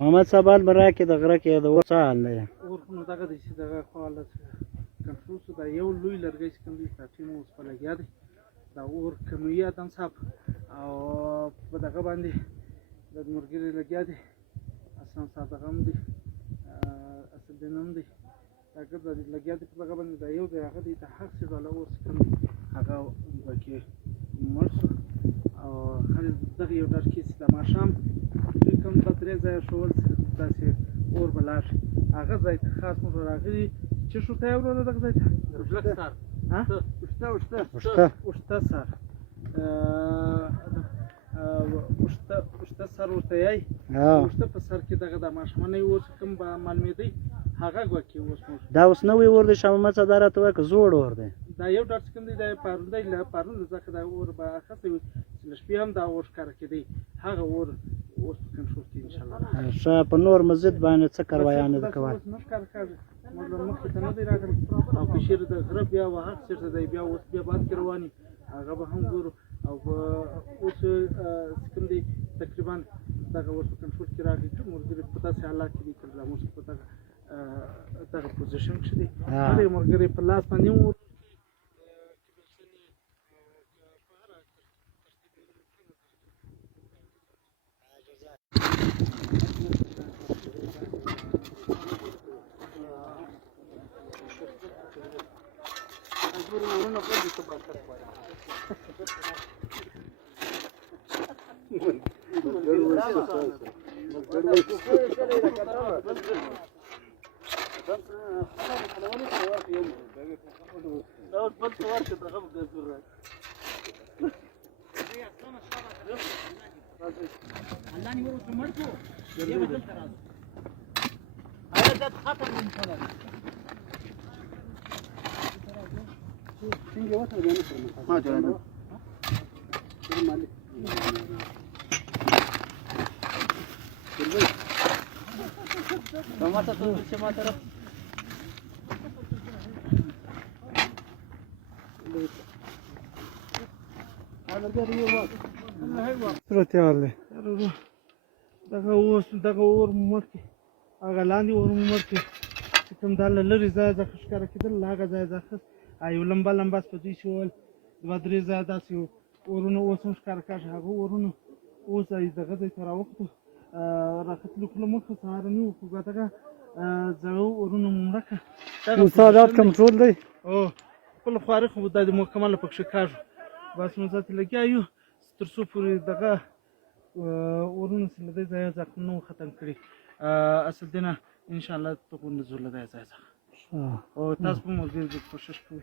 محمد صاحب برا کې د غره کې د اور څه حال دی؟ اور خو نو دغه دی چې دغه خو حالت کنټرول شو. دا یو لوی لرګی چې کوم دی ټیم اوس په لګیا دی دا اور کموي ادم صاحب او په دغه باندې د مرګري لګیا دی اسلام صاحب دغه هم دی اسد دین هم دی دا ګرځه دی لګیا دی په دغه باندې دا یو دی هغه دی ته حق چې غلا اور کوم دی هغه پکې مړ شو او خالد دغه یو ډار کې چې د ماښام دوی کوم په درې ځایه شول داسې اور به لاړ شي هغه ځای ته خاص موږ راغلي چې شو ته یې وروره دغه ځای ته وشته سر وشته سر ورته یې وشته په سر کې دغه د ماښامنۍ اور چې کوم به معلومېدی هغه ګوکې اوس موږ دا اوس نوی اور دی شاه محمد صاحب دا راته وایي که زوړ اور دی دا یو ډار چې کوم دی دا پرون دی پرون ځکه دا اور به اخیستی وي چې له شپې هم دا اور ښکاره کېدی هغه اور اوس په کنټرول کې انشاءالله ښه په نور مسجد باندې څه کاروایان نه ده کولی اوس نه ښکاره کېږي موږ مخکې ته نه دی راغلی او که چېرې د غره بیا وهغه چېرته دی بیا اوس بیا باد کې روان هغه به هم ګورو او اوس چې کوم دی تقریبا دغه اوس په کنټرول کې راغلی چې ملګري په داسې حالات کې دي که زموږ په دغه پوزیشن کې دي هغې ملګري په لاس باندې هم صورت حال دی دغه اوس دغه اور مو مخکې هغه لاندې اور مو مخکې چې کوم دا له لرې ځایه څخه ښکاره کېدل له هغه ځایه څخه یو لمبه لمبه سپدوي چې ویل دوه درې ځایه داسې اورونه اوس هم ښکاره کېږي هغه اورونه اوس دغه ځای ته راوختو راختلو کله مخه سهارني وکړو بیا دغه زړو اورونه مو مړه کړه حالات کنټرول دی خپله خواري خو دا د مکمله پکښې کاږو بس موږ ځاتې لګیا یو تر څو پورې دغه اورونه چې له دې ځایه زخمونه مو ختم کړي اسدالدینه انشاءالله ته غونډه ځو له دې ځایه څخه او تاسو به ملګري کوشش کوئ